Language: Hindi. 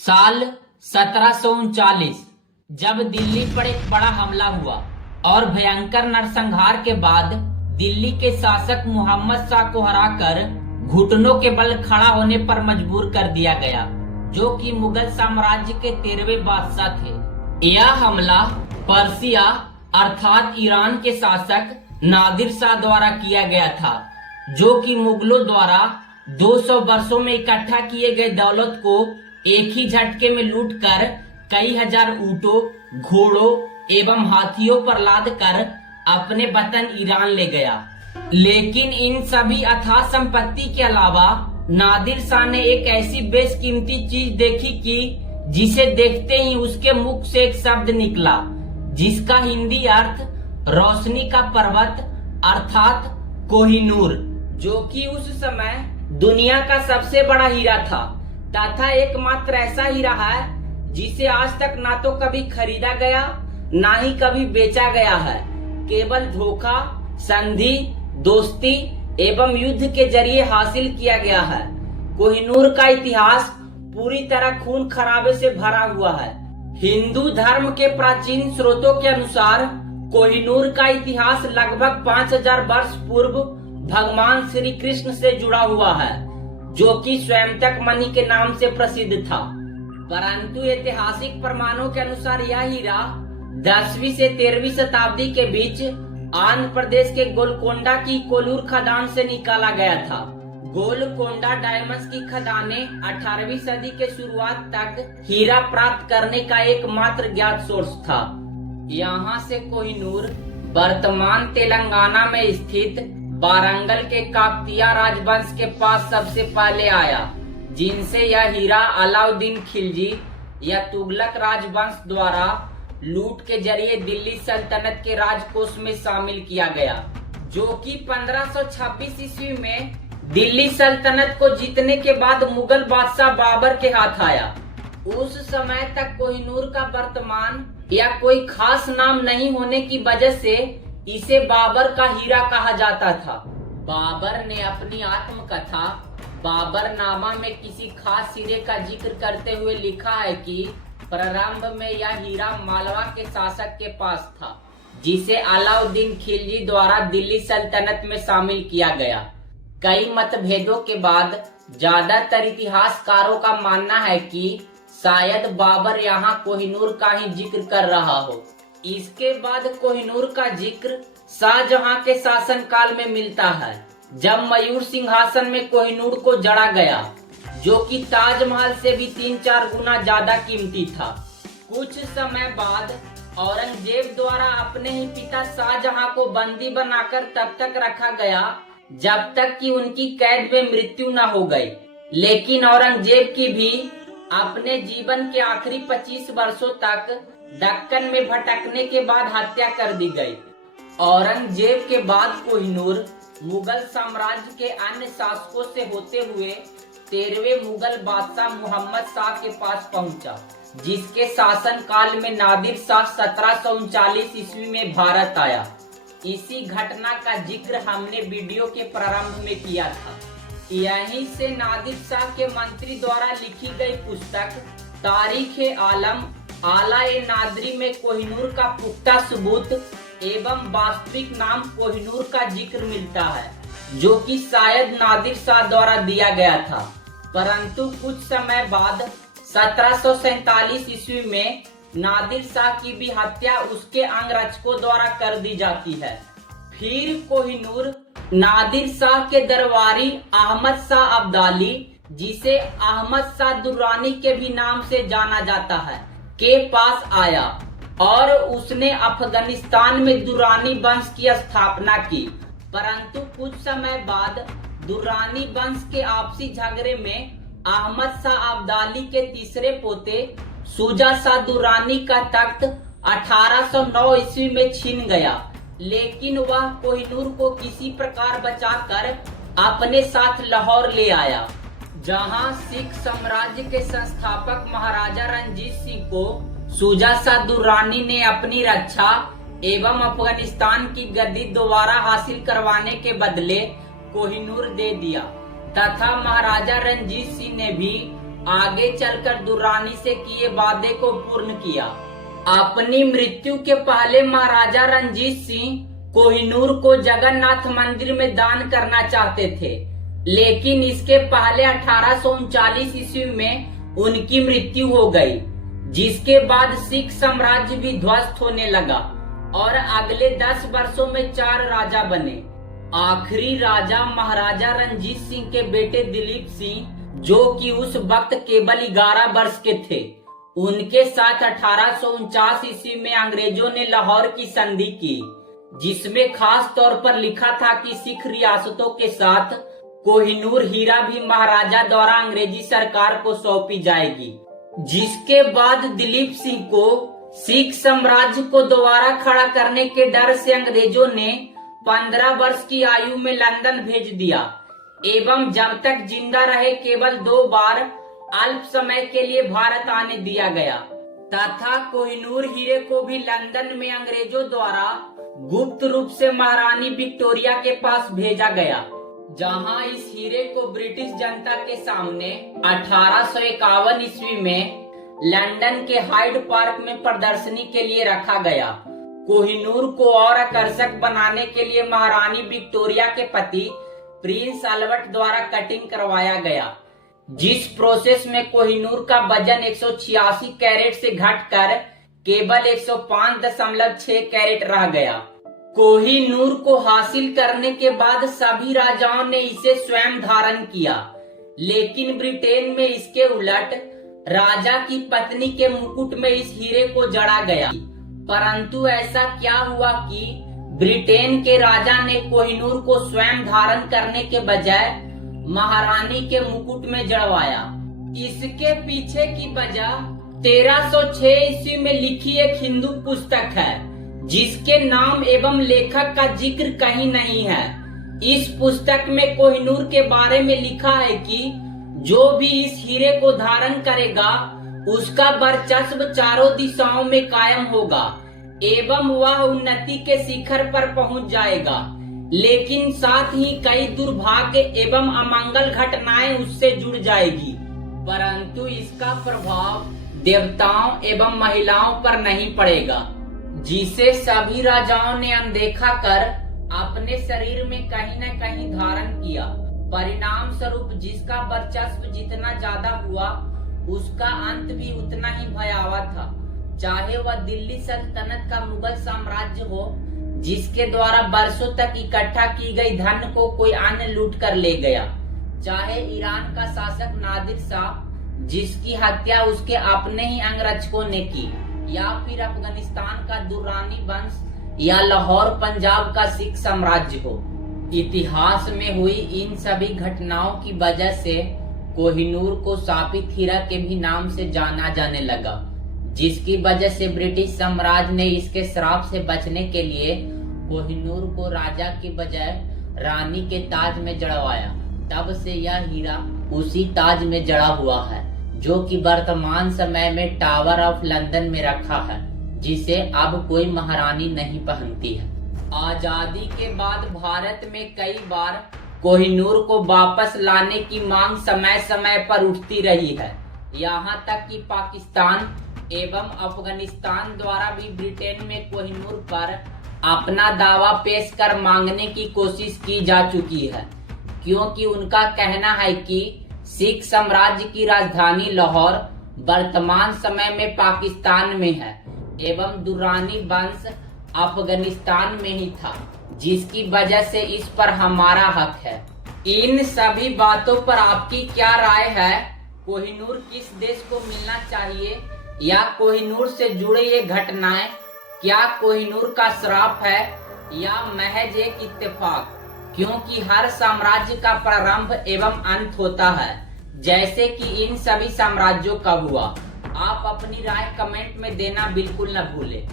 साल 1739 जब दिल्ली पर एक बड़ा हमला हुआ और भयंकर नरसंहार के बाद दिल्ली के शासक मोहम्मद शाह को हराकर घुटनों के बल खड़ा होने पर मजबूर कर दिया गया, जो कि मुगल साम्राज्य के 13वें बादशाह थे। यह हमला पर्सिया अर्थात ईरान के शासक नादिर शाह द्वारा किया गया था, जो कि मुगलों द्वारा 200 वर्षों में इकट्ठा किए गए दौलत को एक ही झटके में लूटकर कई हजार ऊंटों, घोड़ों एवं हाथियों पर लाद कर अपने वतन ईरान ले गया। लेकिन इन सभी अथाह संपत्ति के अलावा नादिर शाह ने एक ऐसी बेशकीमती चीज देखी कि जिसे देखते ही उसके मुख से एक शब्द निकला, जिसका हिंदी अर्थ रोशनी का पर्वत अर्थात कोहिनूर, जो कि उस समय दुनिया का सबसे बड़ा हीरा था तथा एकमात्र ऐसा हीरा है जिसे आज तक ना तो कभी खरीदा गया ना ही कभी बेचा गया है। केवल धोखा, संधि, दोस्ती एवं युद्ध के जरिए हासिल किया गया है। कोहिनूर का इतिहास पूरी तरह खून खराबे से भरा हुआ है। हिंदू धर्म के प्राचीन स्रोतों के अनुसार कोहिनूर का इतिहास लगभग 5000 वर्ष पूर्व भगवान श्री कृष्ण से जुड़ा हुआ है, जो कि स्वयंतक मणि के नाम से प्रसिद्ध था। परंतु ऐतिहासिक प्रमाणों के अनुसार यह हीरा 10वीं से 13वीं शताब्दी के बीच आंध्र प्रदेश के गोलकोंडा की कोलूर खदान से निकाला गया था। गोलकोंडा डायमंड्स की खदानें 18वीं सदी के शुरुआत तक हीरा प्राप्त करने का एकमात्र ज्ञात सोर्स था। यहाँ से कोहिनूर वर्तमान तेलंगाना में स्थित वारंगल के काकतीय राजवंश के पास सबसे पहले आया, जिनसे यह हीरा अलाउद्दीन खिलजी या तुगलक राजवंश द्वारा लूट के जरिए दिल्ली सल्तनत के राजकोष में शामिल किया गया, जो कि 1526 ईस्वी में दिल्ली सल्तनत को जीतने के बाद मुगल बादशाह बाबर के हाथ आया। उस समय तक कोहिनूर का वर्तमान या कोई खास नाम नहीं होने की वजह से इसे बाबर का हीरा कहा जाता था। बाबर ने अपनी आत्मकथा बाबरनामा में किसी खास हीरे का जिक्र करते हुए लिखा है कि प्रारंभ में यह हीरा मालवा के शासक के पास था, जिसे अलाउद्दीन खिलजी द्वारा दिल्ली सल्तनत में शामिल किया गया। कई मतभेदों के बाद ज्यादातर इतिहासकारों का मानना है कि शायद बाबर यहाँ कोहिनूर का ही जिक्र कर रहा हो। इसके बाद कोहिनूर का जिक्र शाहजहां के शासनकाल में मिलता है, जब मयूर सिंहासन में कोहिनूर को जड़ा गया, जो कि ताजमहल से भी 3-4 गुना ज्यादा कीमती था। कुछ समय बाद औरंगजेब द्वारा अपने ही पिता शाहजहां को बंदी बनाकर तब तक रखा गया जब तक कि उनकी कैद में मृत्यु न हो गई। लेकिन औरंगजेब की भी अपने जीवन के आखिरी 25 वर्षों तक दक्कन में भटकने के बाद हत्या कर दी गई। औरंगजेब के बाद कोहिनूर मुगल साम्राज्य के अन्य शासकों से होते हुए 13वें मुगल बादशाह मोहम्मद शाह के पास पहुंचा, जिसके शासन काल में नादिर शाह 1739 ईस्वी में भारत आया। इसी घटना का जिक्र हमने वीडियो के प्रारंभ में किया था। यहीं से नादिर शाह के मंत्री द्वारा लिखी गई पुस्तक तारीख आलम आला ए नादरी में कोहिनूर का पुख्ता सबूत एवं वास्तविक नाम कोहिनूर का जिक्र मिलता है, जो कि शायद नादिर शाह द्वारा दिया गया था। परंतु कुछ समय बाद 1747 ईस्वी में नादिर शाह की भी हत्या उसके अंगरक्षकों द्वारा कर दी जाती है। फिर कोहिनूर नादिर शाह के दरबारी अहमद शाह अब्दाली, जिसे अहमद शाह दुर्रानी के भी नाम से जाना जाता है, के पास आया और उसने अफगानिस्तान में दुर्रानी वंश की स्थापना की। परंतु कुछ समय बाद दुर्रानी वंश के आपसी झगड़े में अहमद शाह अब्दाली के तीसरे पोते शुजा शाह दुर्रानी का तख्त 1809 ईस्वी में छिन गया, लेकिन वह कोहिनूर को किसी प्रकार बचाकर अपने साथ लाहौर ले आया, जहां सिख साम्राज्य के संस्थापक महाराजा रणजीत सिंह को शुजा शाह दुर्रानी ने अपनी रक्षा एवं अफगानिस्तान की गद्दी दोबारा हासिल करवाने के बदले कोहिनूर दे दिया तथा महाराजा रणजीत सिंह ने भी आगे चलकर दुर्रानी से किए वादे को पूर्ण किया। अपनी मृत्यु के पहले महाराजा रणजीत सिंह कोहिनूर को जगन्नाथ मंदिर में दान करना चाहते थे, लेकिन इसके पहले 1839 ईस्वी में उनकी मृत्यु हो गई, जिसके बाद सिख साम्राज्य भी ध्वस्त होने लगा और अगले 10 वर्षों में 4 राजा बने। आखिरी राजा महाराजा रणजीत सिंह के बेटे दिलीप सिंह, जो कि उस वक्त केवल 11 वर्ष के थे, उनके साथ 1849 ईस्वी में अंग्रेजों ने लाहौर की संधि की, जिसमें खास तौर पर लिखा था कि सिख रियासतों के साथ कोहिनूर हीरा भी महाराजा द्वारा अंग्रेजी सरकार को सौंपी जाएगी। जिसके बाद दिलीप सिंह को सिख साम्राज्य को दोबारा खड़ा करने के डर से अंग्रेजों ने 15 वर्ष की आयु में लंदन भेज दिया एवं जब तक जिंदा रहे केवल 2 बार अल्प समय के लिए भारत आने दिया गया तथा कोहिनूर हीरे को भी लंदन में अंग्रेजों द्वारा गुप्त रूप से महारानी विक्टोरिया के पास भेजा गया, जहां इस हीरे को ब्रिटिश जनता के सामने 1851 ईस्वी में लंदन के हाइड पार्क में प्रदर्शनी के लिए रखा गया। कोहिनूर को और आकर्षक बनाने के लिए महारानी विक्टोरिया के पति प्रिंस अल्बर्ट द्वारा कटिंग करवाया गया, जिस प्रोसेस में कोहिनूर का वजन 186 कैरेट से घटकर केवल 105.6 कैरेट रह गया। कोहिनूर को हासिल करने के बाद सभी राजाओं ने इसे स्वयं धारण किया, लेकिन ब्रिटेन में इसके उलट राजा की पत्नी के मुकुट में इस हीरे को जड़ा गया। परंतु ऐसा क्या हुआ कि ब्रिटेन के राजा ने कोहिनूर को स्वयं धारण करने के बजाय महारानी के मुकुट में जड़वाया। इसके पीछे की वजह 1306 ईस्वी में लिखी एक हिंदू पुस्तक है, जिसके नाम एवं लेखक का जिक्र कहीं नहीं है। इस पुस्तक में कोहिनूर के बारे में लिखा है कि जो भी इस हीरे को धारण करेगा उसका वर्चस्व चारों दिशाओं में कायम होगा एवं वह उन्नति के शिखर पर पहुंच जाएगा, लेकिन साथ ही कई दुर्भाग्य एवं अमंगल घटनाएं उससे जुड़ जाएगी, परंतु इसका प्रभाव देवताओं एवं महिलाओं पर नहीं पड़ेगा, जिसे सभी राजाओं ने अनदेखा कर अपने शरीर में कहीं न कहीं धारण किया। परिणाम स्वरूप जिसका वर्चस्व जितना ज्यादा हुआ उसका अंत भी उतना ही भयावह था, चाहे वह दिल्ली सल्तनत का मुगल साम्राज्य हो, जिसके द्वारा वर्षों तक इकट्ठा की गई धन को कोई अन्य लूट कर ले गया, चाहे ईरान का शासक नादिर शाह, जिसकी हत्या उसके अपने ही अंगरक्षकों ने की, या फिर अफगानिस्तान का दुर्रानी वंश, या लाहौर पंजाब का सिख साम्राज्य हो। इतिहास में हुई इन सभी घटनाओं की वजह से कोहिनूर को शापित हीरा के भी नाम से जाना जाने लगा, जिसकी वजह से ब्रिटिश साम्राज्य ने इसके श्राप से बचने के लिए कोहिनूर को राजा की बजाय रानी के ताज में जड़वाया। तब से यह हीरा उसी ताज में जड़ा हुआ है, जो कि वर्तमान समय में टावर ऑफ लंदन में रखा है, जिसे अब कोई महारानी नहीं पहनती है। आजादी के बाद भारत में कई बार कोहिनूर को वापस लाने की मांग समय समय पर उठती रही है। यहाँ तक कि पाकिस्तान एवं अफगानिस्तान द्वारा भी ब्रिटेन में कोहिनूर पर अपना दावा पेश कर मांगने की कोशिश की जा चुकी है, क्योंकि उनका कहना है कि सिख साम्राज्य की राजधानी लाहौर वर्तमान समय में पाकिस्तान में है एवं दुर्रानी वंश अफगानिस्तान में ही था, जिसकी वजह से इस पर हमारा हक है। इन सभी बातों पर आपकी क्या राय है? कोहिनूर किस देश को मिलना चाहिए, या कोहिनूर से जुड़े ये घटनाएं क्या कोहिनूर का श्राप है या महज एक इत्तेफाक? क्योंकि हर साम्राज्य का प्रारंभ एवं अंत होता है, जैसे कि इन सभी साम्राज्यों का हुआ। आप अपनी राय कमेंट में देना बिल्कुल न भूलें।